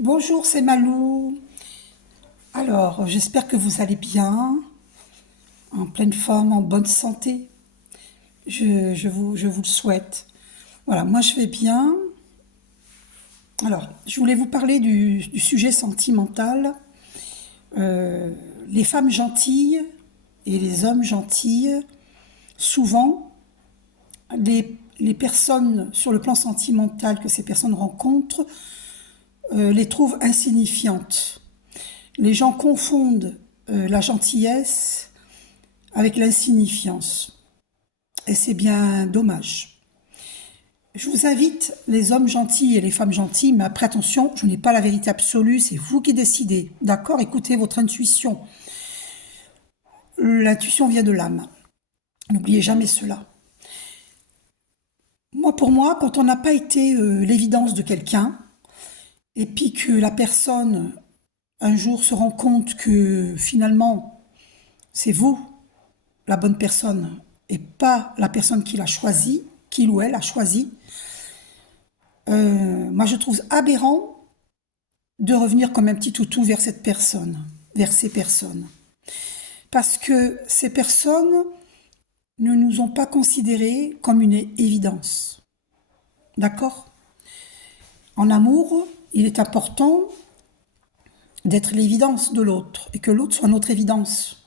Bonjour, c'est Malou. Alors, j'espère que vous allez bien, en pleine forme, en bonne santé. Je vous le souhaite. Voilà, moi je vais bien. Alors, je voulais vous parler du sujet sentimental. Euh, les femmes gentilles et les hommes gentils, souvent, les personnes sur le plan sentimental que ces personnes rencontrent les trouvent insignifiantes. Les gens confondent la gentillesse avec l'insignifiance. Et c'est bien dommage. Je vous invite, les hommes gentils et les femmes gentilles, mais après attention, je n'ai pas la vérité absolue, c'est vous qui décidez. D'accord? Écoutez votre intuition. L'intuition vient de l'âme. N'oubliez jamais cela. Moi, pour moi, quand on n'a pas été l'évidence de quelqu'un, et puis que la personne, un jour, se rend compte que finalement, c'est vous la bonne personne et pas la personne qu'il a choisie, qu'il ou elle a choisi, moi je trouve aberrant de revenir comme un petit toutou vers cette personne, vers ces personnes. Parce que ces personnes ne nous ont pas considérés comme une évidence. D'accord? En amour, il est important d'être l'évidence de l'autre et que l'autre soit notre évidence.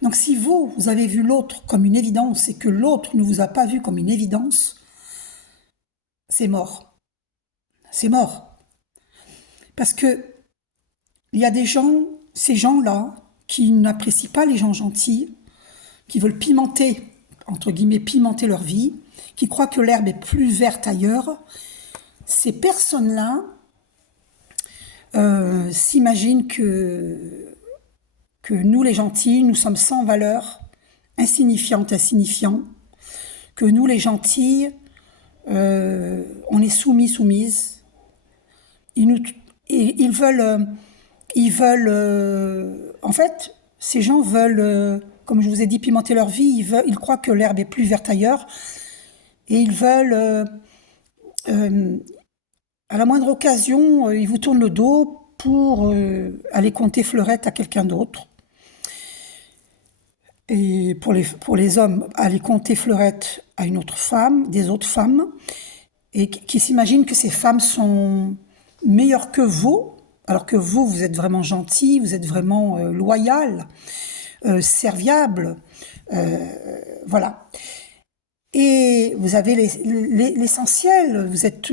Donc si vous, vous avez vu l'autre comme une évidence et que l'autre ne vous a pas vu comme une évidence, c'est mort. C'est mort. Parce que il y a des gens, ces gens-là, qui n'apprécient pas les gens gentils, qui veulent pimenter, entre guillemets, pimenter leur vie, qui croient que l'herbe est plus verte ailleurs. Ces personnes-là s'imaginent que nous, les gentils, nous sommes sans valeur, insignifiantes, insignifiants, que nous, les gentils, on est soumis, soumises. Ils, nous, ils veulent, en fait, ces gens veulent, comme je vous ai dit, pimenter leur vie. Ils croient que l'herbe est plus verte ailleurs, et ils veulent, à la moindre occasion, ils vous tournent le dos pour aller compter fleurette à quelqu'un d'autre. Et pour les hommes, aller compter fleurette à une autre femme, des autres femmes, et qui s'imaginent que ces femmes sont meilleures que vous, alors que vous, vous êtes vraiment gentil, vous êtes vraiment loyal, serviable, voilà. Et vous avez l'essentiel, vous êtes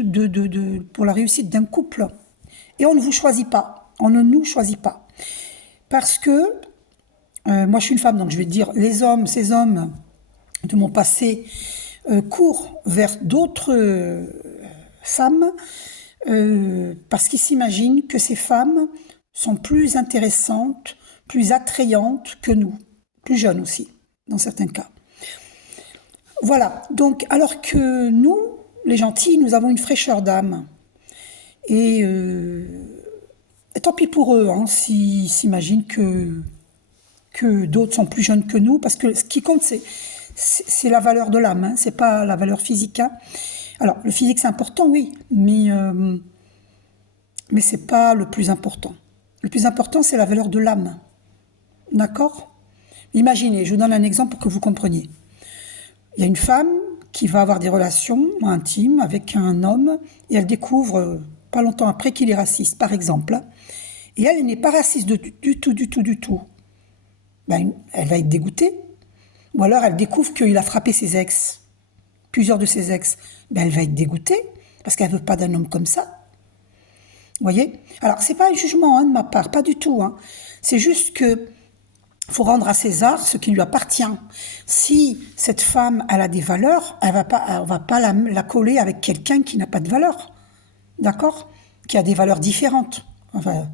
pour la réussite d'un couple. Et on ne vous choisit pas, on ne nous choisit pas. Parce que, moi je suis une femme, donc je vais dire, les hommes, ces hommes de mon passé courent vers d'autres femmes parce qu'ils s'imaginent que ces femmes sont plus intéressantes, plus attrayantes que nous, plus jeunes aussi, dans certains cas. Voilà, donc alors que nous, les gentils, nous avons une fraîcheur d'âme. Et tant pis pour eux, hein, s'ils s'imaginent que d'autres sont plus jeunes que nous, parce que ce qui compte, c'est la valeur de l'âme, hein, c'est pas la valeur physique. Hein. Alors, le physique, c'est important, oui, mais c'est pas le plus important. Le plus important, c'est la valeur de l'âme. D'accord? Imaginez, je vous donne un exemple pour que vous compreniez. Il y a une femme qui va avoir des relations intimes avec un homme et elle découvre pas longtemps après qu'il est raciste, par exemple. Et elle n'est pas raciste du tout, du tout, du tout. Ben, elle va être dégoûtée. Ou alors elle découvre qu'il a frappé ses ex, plusieurs de ses ex. Ben, elle va être dégoûtée parce qu'elle veut pas d'un homme comme ça. Vous voyez? Alors, c'est pas un jugement hein, de ma part, pas du tout. Hein. C'est juste que faut rendre à César ce qui lui appartient. Si cette femme elle a des valeurs, on va pas la coller avec quelqu'un qui n'a pas de valeurs, d'accord? Qui a des valeurs différentes. Enfin,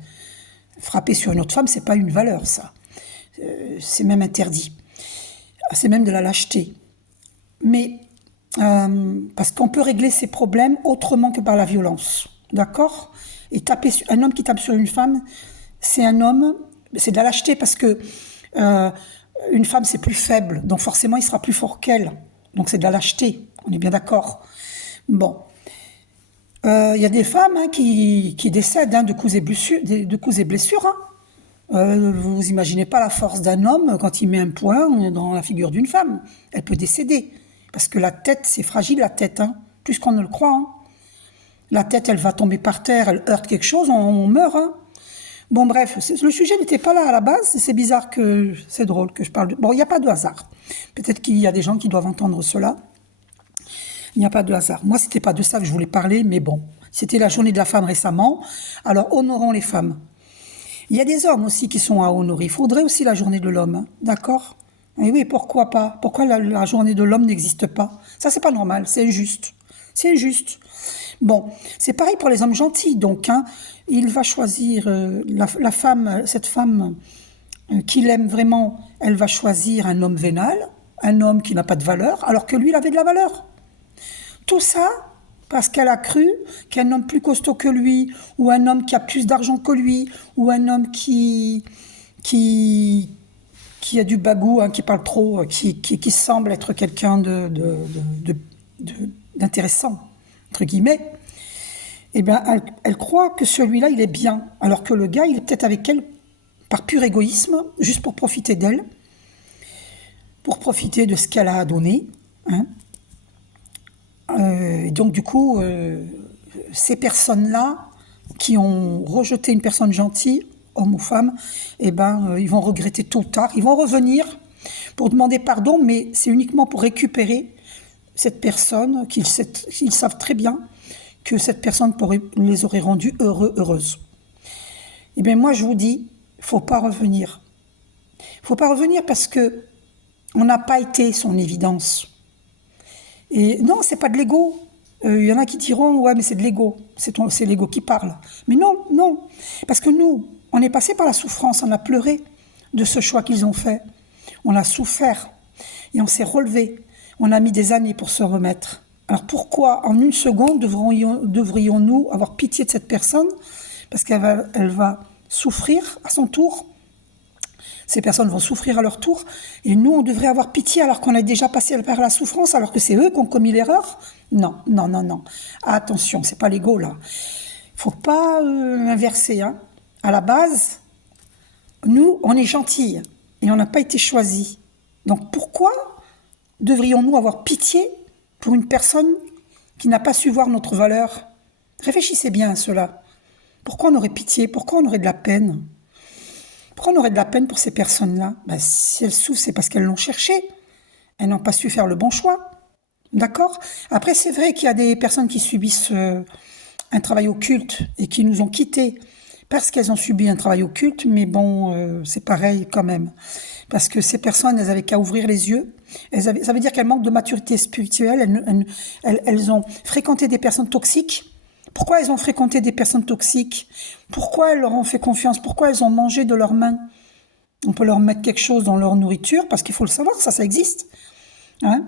frapper sur une autre femme, c'est pas une valeur, ça. C'est même interdit. C'est même de la lâcheté. Mais parce qu'on peut régler ses problèmes autrement que par la violence, d'accord? Et un homme qui tape sur une femme, c'est de la lâcheté parce que une femme c'est plus faible, donc forcément il sera plus fort qu'elle. Donc c'est de la lâcheté, on est bien d'accord. Bon. Il y a des femmes hein, qui décèdent hein, de coups et blessures. De coups et blessures hein. Vous imaginez pas la force d'un homme quand il met un poing dans la figure d'une femme. Elle peut décéder. Parce que la tête, c'est fragile la tête, hein, plus qu'on ne le croit. Hein. La tête, elle va tomber par terre, elle heurte quelque chose, on meurt. Hein. Bon bref, le sujet n'était pas là à la base, c'est bizarre que... C'est drôle que je parle de... Bon, il n'y a pas de hasard. Peut-être qu'il y a des gens qui doivent entendre cela. Il n'y a pas de hasard. Moi, c'était pas de ça que je voulais parler, mais bon. C'était la journée de la femme récemment, alors honorons les femmes. Il y a des hommes aussi qui sont à honorer. Il faudrait aussi la journée de l'homme, hein, d'accord? Et oui, pourquoi pas? Pourquoi la journée de l'homme n'existe pas? Ça, c'est pas normal, c'est injuste. C'est injuste. Bon, c'est pareil pour les hommes gentils, donc, hein, il va choisir la femme, cette femme qu'il aime vraiment, elle va choisir un homme vénal, un homme qui n'a pas de valeur, alors que lui, il avait de la valeur. Tout ça parce qu'elle a cru qu'un homme plus costaud que lui, ou un homme qui a plus d'argent que lui, ou un homme qui a du bagou, hein, qui parle trop, qui semble être quelqu'un d'intéressant, entre guillemets, eh bien, elle croit que celui-là, il est bien, alors que le gars, il est peut-être avec elle par pur égoïsme, juste pour profiter d'elle, pour profiter de ce qu'elle a à donner, hein. Et donc, du coup, ces personnes-là qui ont rejeté une personne gentille, homme ou femme, eh ben, ils vont regretter tôt ou tard. Ils vont revenir pour demander pardon, mais c'est uniquement pour récupérer cette personne qu'ils savent très bien que cette personne les aurait rendus heureux, heureuses. Eh bien, moi, je vous dis, il ne faut pas revenir. Il ne faut pas revenir parce que on n'a pas été son évidence. Et non, c'est pas de l'ego. Y en a qui diront, ouais, mais c'est de l'ego. C'est l'ego qui parle. Mais non, non. Parce que nous, on est passé par la souffrance, on a pleuré de ce choix qu'ils ont fait. On a souffert et on s'est relevé. On a mis des années pour se remettre. Alors pourquoi, en une seconde, devrions-nous avoir pitié de cette personne? Parce elle va souffrir à son tour. Ces personnes vont souffrir à leur tour, et nous, on devrait avoir pitié alors qu'on a déjà passé par la souffrance, alors que c'est eux qui ont commis l'erreur. Non, non, non, non. Attention, c'est pas l'ego, là. Faut pas inverser, hein. À la base, nous, on est gentils, et on n'a pas été choisis. Donc pourquoi devrions-nous avoir pitié pour une personne qui n'a pas su voir notre valeur? Réfléchissez bien à cela. Pourquoi on aurait pitié? Pourquoi on aurait de la peine? Pourquoi on aurait de la peine pour ces personnes-là? Si elles souffrent, c'est parce qu'elles l'ont cherché. Elles n'ont pas su faire le bon choix. D'accord? Après, c'est vrai qu'il y a des personnes qui subissent un travail occulte et qui nous ont quittés parce qu'elles ont subi un travail occulte, mais bon, c'est pareil quand même. Parce que ces personnes, elles avaient qu'à ouvrir les yeux. Ça veut dire qu'elles manquent de maturité spirituelle. Elles ont fréquenté des personnes toxiques. Pourquoi elles ont fréquenté des personnes toxiques? Pourquoi elles leur ont fait confiance? Pourquoi elles ont mangé de leurs mains? On peut leur mettre quelque chose dans leur nourriture, parce qu'il faut le savoir, ça existe. Hein?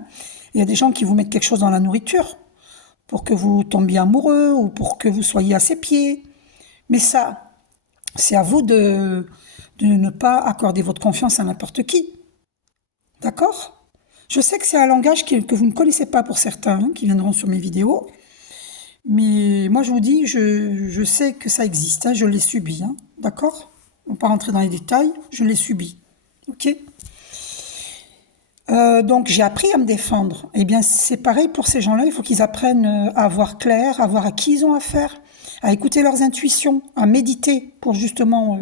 Il y a des gens qui vous mettent quelque chose dans la nourriture pour que vous tombiez amoureux ou pour que vous soyez à ses pieds. Mais ça, c'est à vous de ne pas accorder votre confiance à n'importe qui. D'accord? Je sais que c'est un langage que vous ne connaissez pas pour certains, hein, qui viendront sur mes vidéos. Mais moi, je vous dis, je sais que ça existe, hein, je l'ai subi, hein, d'accord? On ne va pas rentrer dans les détails, je l'ai subi, ok? Donc, j'ai appris à me défendre. Eh bien, c'est pareil pour ces gens-là, il faut qu'ils apprennent à voir clair, à voir à qui ils ont affaire, à écouter leurs intuitions, à méditer pour justement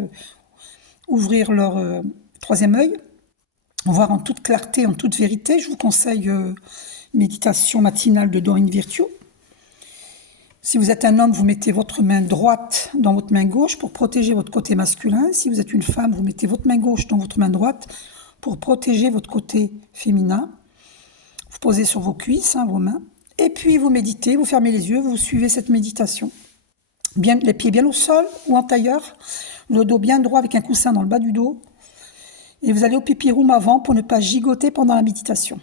ouvrir leur troisième œil, voir en toute clarté, en toute vérité. Je vous conseille méditation matinale de Dorine Virtue. Si vous êtes un homme, vous mettez votre main droite dans votre main gauche pour protéger votre côté masculin. Si vous êtes une femme, vous mettez votre main gauche dans votre main droite pour protéger votre côté féminin. Vous posez sur vos cuisses, hein, vos mains. Et puis vous méditez, vous fermez les yeux, vous suivez cette méditation. Bien, les pieds bien au sol ou en tailleur, le dos bien droit avec un coussin dans le bas du dos. Et vous allez au pipi room avant pour ne pas gigoter pendant la méditation.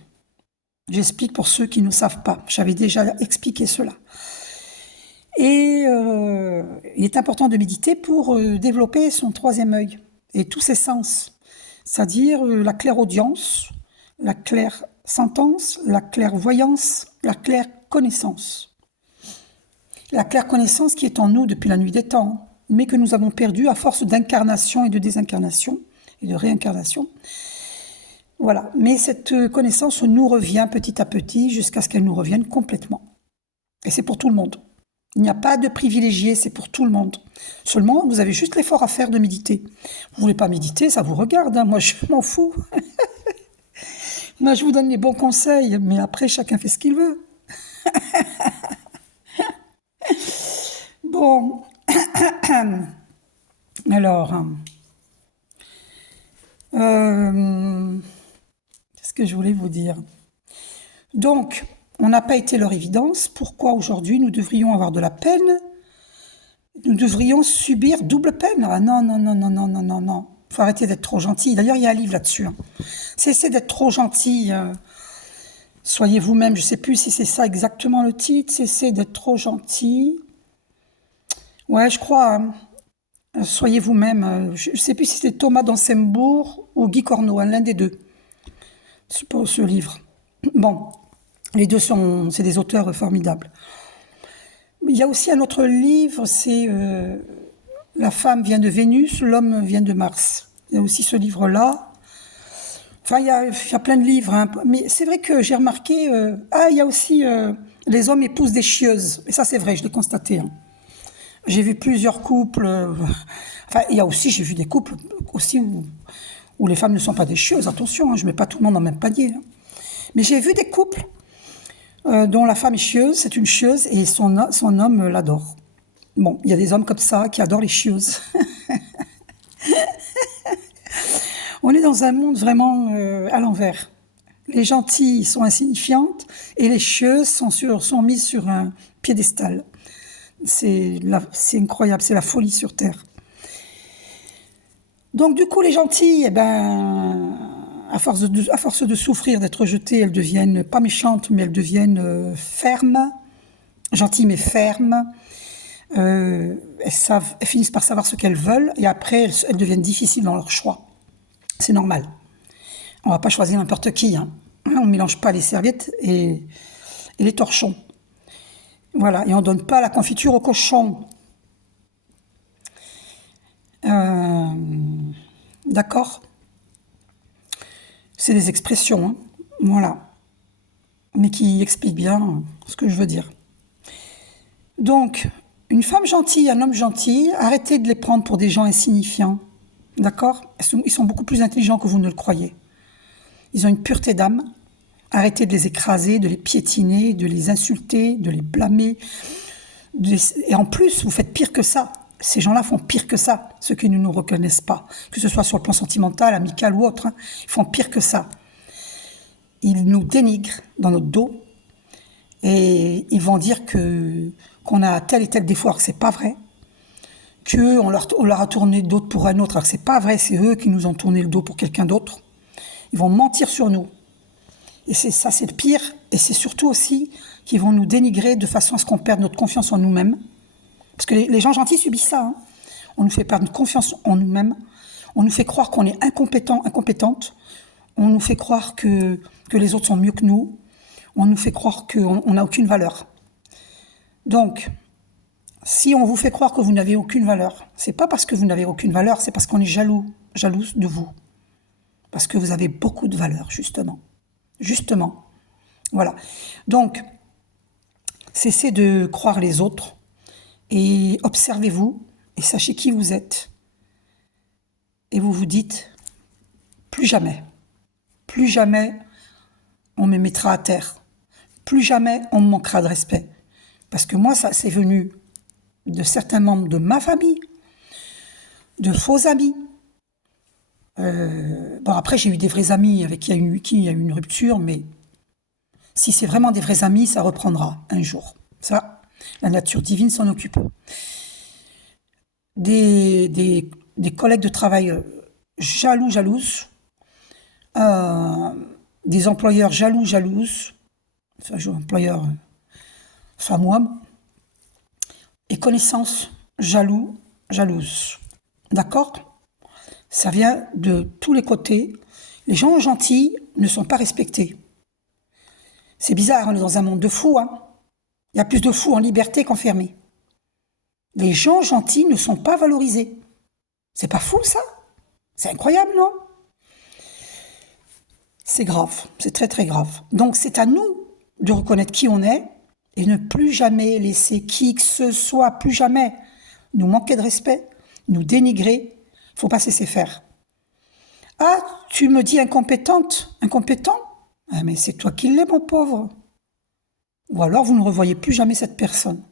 J'explique pour ceux qui ne savent pas. J'avais déjà expliqué cela. Et il est important de méditer pour développer son troisième œil et tous ses sens, c'est-à-dire la clairaudience, la clairsentence, la clairvoyance, la clairconnaissance. La claire connaissance qui est en nous depuis la nuit des temps, mais que nous avons perdue à force d'incarnation et de désincarnation et de réincarnation. Voilà, mais cette connaissance nous revient petit à petit jusqu'à ce qu'elle nous revienne complètement. Et c'est pour tout le monde. Il n'y a pas de privilégié, c'est pour tout le monde. Seulement, vous avez juste l'effort à faire de méditer. Vous voulez pas méditer, ça vous regarde, hein. Moi je m'en fous. Moi je vous donne les bons conseils, mais après chacun fait ce qu'il veut. Bon, alors, qu'est-ce que je voulais vous dire? Donc, on n'a pas été leur évidence. Pourquoi aujourd'hui nous devrions avoir de la peine? Nous devrions subir double peine? Ah non, non, non, non, non, non, non, non. Faut arrêter d'être trop gentil. D'ailleurs, il y a un livre là-dessus. Hein. Cessez d'être trop gentil. Soyez vous-même. Je ne sais plus si c'est ça exactement le titre. Cessez d'être trop gentil. Ouais, je crois. Hein. Soyez vous-même. Je ne sais plus si c'était Thomas d'Ansembourg ou Guy Corneau, hein, l'un des deux. C'est pour ce livre. Bon, les deux c'est des auteurs formidables. Il y a aussi un autre livre, c'est La femme vient de Vénus, l'homme vient de Mars. Il y a aussi ce livre-là. Enfin, il y a plein de livres. Hein. Mais c'est vrai que j'ai remarqué... il y a aussi Les hommes épousent des chieuses. Et ça, c'est vrai, je l'ai constaté. Hein. J'ai vu plusieurs couples... enfin, il y a aussi, j'ai vu des couples aussi où les femmes ne sont pas des chieuses. Attention, hein, je ne mets pas tout le monde dans le même panier. Hein. Mais j'ai vu des couples dont la femme est chieuse, c'est une chieuse, et son homme l'adore. Bon, il y a des hommes comme ça qui adorent les chieuses. On est dans un monde vraiment à l'envers. Les gentilles sont insignifiantes et les chieuses sont mises sur un piédestal. C'est incroyable, c'est la folie sur Terre. Donc du coup, les gentilles, eh ben, à force de souffrir, d'être rejetées, elles deviennent pas méchantes, mais elles deviennent fermes, gentilles mais fermes. Elles finissent par savoir ce qu'elles veulent et après elles deviennent difficiles dans leur choix. C'est normal. On va pas choisir n'importe qui. Hein. On ne mélange pas les serviettes et les torchons. Voilà, et on ne donne pas la confiture au cochon. D'accord ? C'est des expressions, hein. Voilà. Mais qui expliquent bien ce que je veux dire. Donc, une femme gentille, un homme gentil, arrêtez de les prendre pour des gens insignifiants. D'accord ? Ils sont beaucoup plus intelligents que vous ne le croyez. Ils ont une pureté d'âme. Arrêtez de les écraser, de les piétiner, de les insulter, de les blâmer. Et en plus, vous faites pire que ça. Ces gens-là font pire que ça, ceux qui ne nous reconnaissent pas. Que ce soit sur le plan sentimental, amical ou autre, hein, ils font pire que ça. Ils nous dénigrent dans notre dos et ils vont dire qu'on a tel et tel défaut alors que c'est pas vrai. Qu'on leur a tourné le dos pour un autre alors que c'est pas vrai, c'est eux qui nous ont tourné le dos pour quelqu'un d'autre. Ils vont mentir sur nous. Et c'est le pire. Et c'est surtout aussi qu'ils vont nous dénigrer de façon à ce qu'on perde notre confiance en nous-mêmes. Parce que les gens gentils subissent ça. Hein. On nous fait perdre confiance en nous-mêmes. On nous fait croire qu'on est incompétent, incompétente. On nous fait croire que les autres sont mieux que nous. On nous fait croire qu'on n'a aucune valeur. Donc, si on vous fait croire que vous n'avez aucune valeur, c'est pas parce que vous n'avez aucune valeur, c'est parce qu'on est jalouse de vous. Parce que vous avez beaucoup de valeur, justement. Justement. Voilà. Donc, cessez de croire les autres et observez-vous et sachez qui vous êtes. Et vous vous dites, plus jamais on me mettra à terre. Plus jamais on me manquera de respect. Parce que moi, ça, c'est venu de certains membres de ma famille, de faux amis. Bon, après, j'ai eu des vrais amis avec qui il y a eu une rupture, mais si c'est vraiment des vrais amis, ça reprendra un jour. Ça, la nature divine s'en occupe. Des collègues de travail jalouses, des employeurs jalouses, enfin, employeurs femmes ou hommes, et connaissances jalouses. D'accord ? Ça vient de tous les côtés. Les gens gentils ne sont pas respectés. C'est bizarre, on est dans un monde de fous. Hein. Il y a plus de fous en liberté qu'enfermés. Les gens gentils ne sont pas valorisés. C'est pas fou, ça? C'est incroyable, non? C'est grave, c'est très très grave. Donc c'est à nous de reconnaître qui on est et ne plus jamais laisser qui que ce soit, plus jamais, nous manquer de respect, nous dénigrer. Faut pas se laisser faire. Ah, tu me dis incompétente, incompétent? Ah, mais c'est toi qui l'es, mon pauvre. Ou alors vous ne revoyez plus jamais cette personne,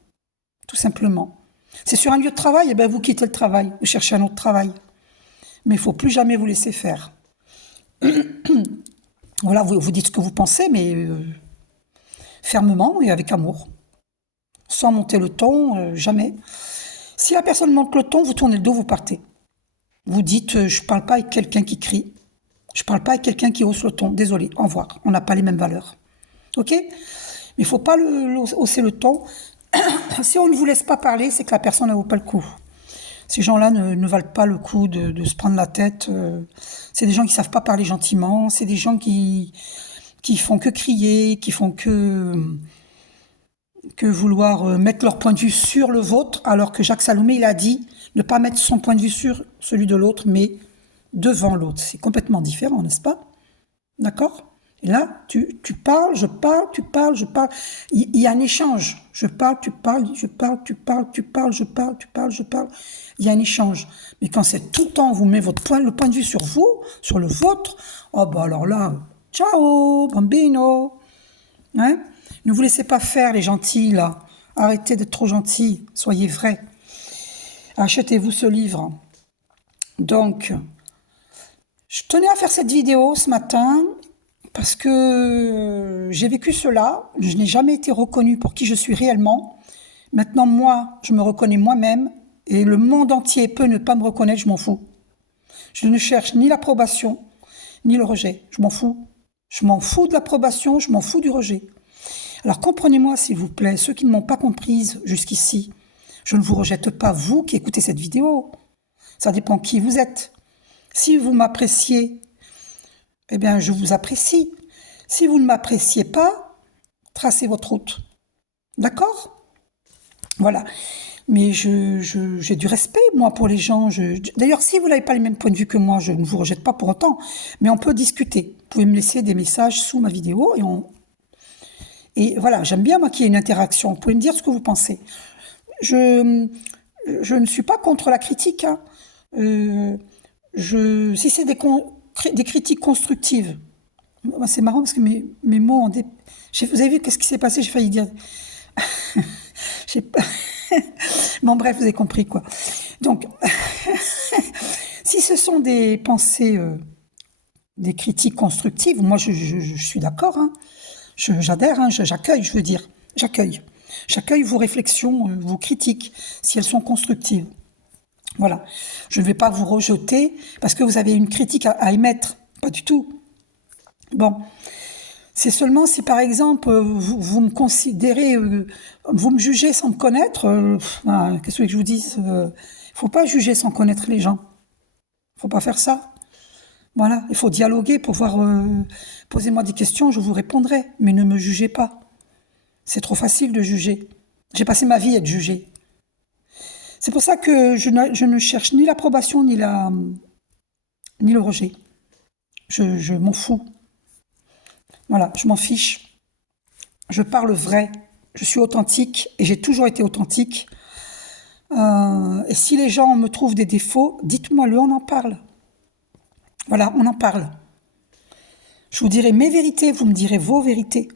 tout simplement. C'est sur un lieu de travail, et bien vous quittez le travail, vous cherchez un autre travail. Mais il faut plus jamais vous laisser faire. Voilà, vous dites ce que vous pensez, mais fermement et avec amour. Sans monter le ton, jamais. Si la personne monte le ton, vous tournez le dos, vous partez. Vous dites, je ne parle pas avec quelqu'un qui crie. Je ne parle pas avec quelqu'un qui hausse le ton. Désolé, au revoir. On n'a pas les mêmes valeurs. Ok? Mais il ne faut pas hausser le ton. Si on ne vous laisse pas parler, c'est que la personne ne vaut pas le coup. Ces gens-là ne valent pas le coup de se prendre la tête. C'est des gens qui ne savent pas parler gentiment. C'est des gens qui font que crier, qui font que vouloir mettre leur point de vue sur le vôtre, alors que Jacques Salomé, il a dit ne pas mettre son point de vue sur celui de l'autre, mais devant l'autre. C'est complètement différent, n'est-ce pas? D'accord? Et là, tu parles, je parle, tu parles, je parle. Il y a un échange. Je parle, tu parles, je parle, tu parles, tu parles, je parle, tu parles, je parle. Il y a un échange. Mais quand c'est tout le temps, vous mettez le point de vue sur vous, sur le vôtre, oh bah alors là, ciao, bambino. Hein? Ne vous laissez pas faire, les gentils, là. Arrêtez d'être trop gentils. Soyez vrais. Achetez-vous ce livre. Donc, je tenais à faire cette vidéo ce matin parce que j'ai vécu cela. Je n'ai jamais été reconnue pour qui je suis réellement. Maintenant, moi, je me reconnais moi-même et le monde entier peut ne pas me reconnaître, je m'en fous. Je ne cherche ni l'approbation, ni le rejet. Je m'en fous. Je m'en fous de l'approbation, je m'en fous du rejet. Alors comprenez-moi s'il vous plaît, ceux qui ne m'ont pas comprise jusqu'ici, je ne vous rejette pas, vous qui écoutez cette vidéo. Ça dépend qui vous êtes. Si vous m'appréciez, eh bien je vous apprécie. Si vous ne m'appréciez pas, tracez votre route. D'accord? Voilà. Mais j'ai du respect, moi, pour les gens. D'ailleurs, si vous n'avez pas les mêmes points de vue que moi, je ne vous rejette pas pour autant. Mais on peut discuter. Vous pouvez me laisser des messages sous ma vidéo et voilà, j'aime bien, moi, qu'il y ait une interaction. Vous pouvez me dire ce que vous pensez. Je ne suis pas contre la critique. Hein. Si c'est des critiques constructives, c'est marrant parce que mes mots ont vous avez vu qu'est-ce qui s'est passé? J'ai failli dire... Bon, bref, vous avez compris, quoi. Donc, si ce sont des pensées, des critiques constructives, moi, je suis d'accord, hein. J'adhère, hein, j'accueille, je veux dire. J'accueille. J'accueille vos réflexions, vos critiques, si elles sont constructives. Voilà. Je ne vais pas vous rejeter parce que vous avez une critique à émettre. Pas du tout. Bon. C'est seulement si, par exemple, vous me considérez, vous me jugez sans me connaître, qu'est-ce que je vous dise? Il ne faut pas juger sans connaître les gens. Il ne faut pas faire ça. Voilà, il faut dialoguer, pouvoir posez-moi des questions, je vous répondrai, mais ne me jugez pas. C'est trop facile de juger. J'ai passé ma vie à être jugée. C'est pour ça que je ne cherche ni l'approbation ni le rejet. Je m'en fous. Voilà, je m'en fiche. Je parle vrai. Je suis authentique et j'ai toujours été authentique. Et si les gens me trouvent des défauts, dites-moi-le, on en parle. Voilà, on en parle. Je vous dirai mes vérités, vous me direz vos vérités.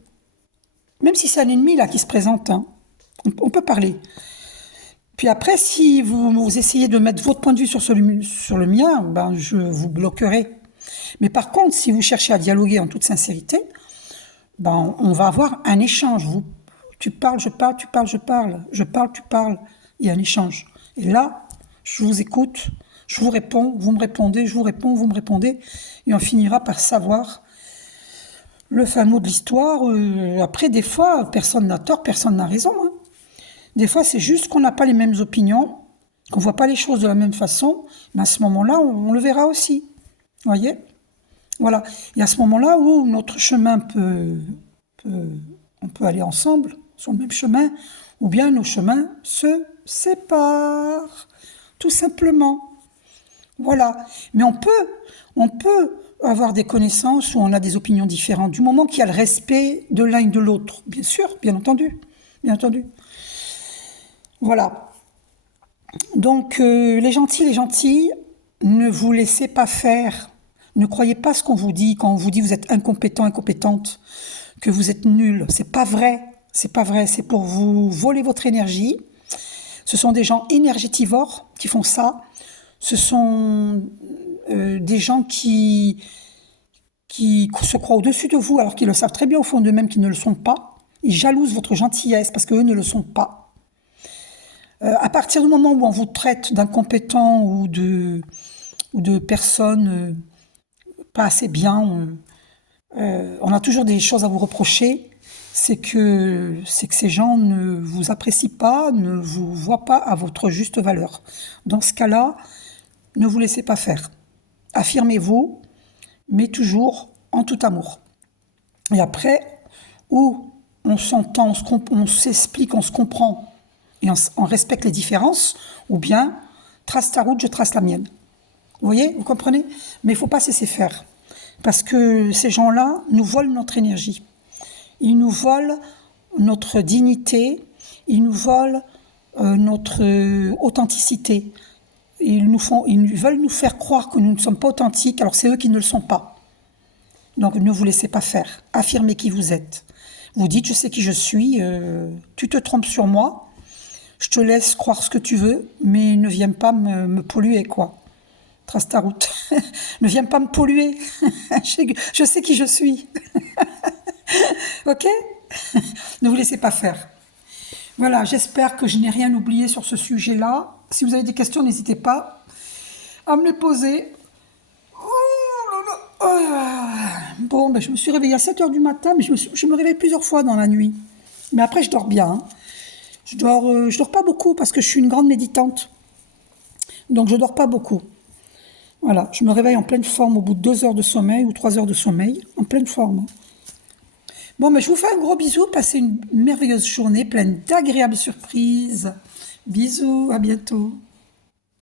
Même si c'est un ennemi là qui se présente, hein, on peut parler. Puis après, si vous essayez de mettre votre point de vue sur le mien, ben je vous bloquerai. Mais par contre, si vous cherchez à dialoguer en toute sincérité, ben on va avoir un échange. Tu parles, je parle, tu parles, je parle. Je parle, tu parles. Il y a un échange. Et là, je vous écoute, je vous réponds, vous me répondez, je vous réponds, vous me répondez. Et on finira par savoir le fin mot de l'histoire. Après, des fois, personne n'a tort, personne n'a raison. Hein. Des fois, c'est juste qu'on n'a pas les mêmes opinions, qu'on ne voit pas les choses de la même façon. Mais à ce moment-là, on le verra aussi. Vous voyez ? Voilà. Et à ce moment-là où notre chemin on peut aller ensemble sur le même chemin, ou bien nos chemins se sépare. Tout simplement. Voilà. Mais on peut avoir des connaissances où on a des opinions différentes, du moment qu'il y a le respect de l'un et de l'autre. Bien sûr, bien entendu. Bien entendu. Voilà. Donc, les gentils, ne vous laissez pas faire. Ne croyez pas ce qu'on vous dit quand on vous dit vous êtes incompétent, incompétente, que vous êtes nul. C'est pas vrai. C'est pas vrai. C'est pour vous voler votre énergie. Ce sont des gens énergétivores qui font ça. Ce sont des gens qui se croient au-dessus de vous alors qu'ils le savent très bien au fond d'eux-mêmes qu'ils ne le sont pas. Ils jalousent votre gentillesse parce qu'eux ne le sont pas. À partir du moment où on vous traite d'incompétent ou de personnes pas assez bien, on a toujours des choses à vous reprocher. C'est que ces gens ne vous apprécient pas, ne vous voient pas à votre juste valeur. Dans ce cas-là, ne vous laissez pas faire. Affirmez-vous, mais toujours en tout amour. Et après, où on s'entend, on s'explique, on se comprend, et on respecte les différences, ou bien, trace ta route, je trace la mienne. Vous voyez, vous comprenez? Mais il ne faut pas se laisser faire. Parce que ces gens-là nous volent notre énergie. Ils nous volent notre dignité, ils nous volent notre authenticité. Ils veulent nous faire croire que nous ne sommes pas authentiques, alors c'est eux qui ne le sont pas. Donc ne vous laissez pas faire. Affirmez qui vous êtes. Vous dites, je sais qui je suis, tu te trompes sur moi, je te laisse croire ce que tu veux, mais ne viens pas me polluer, quoi. Trace ta route. Ne viens pas me polluer. Je sais qui je suis. Ok? Ne vous laissez pas faire. Voilà, j'espère que je n'ai rien oublié sur ce sujet-là. Si vous avez des questions, n'hésitez pas à me les poser. Oh là là. Bon, ben, je me suis réveillée à 7h du matin, mais je me réveille plusieurs fois dans la nuit. Mais après, je dors bien. Hein. Je dors pas beaucoup parce que je suis une grande méditante. Donc, je dors pas beaucoup. Voilà, je me réveille en pleine forme au bout de 2 heures de sommeil ou 3 heures de sommeil. En pleine forme. Bon, mais je vous fais un gros bisou. Passez une merveilleuse journée pleine d'agréables surprises. Bisous, à bientôt.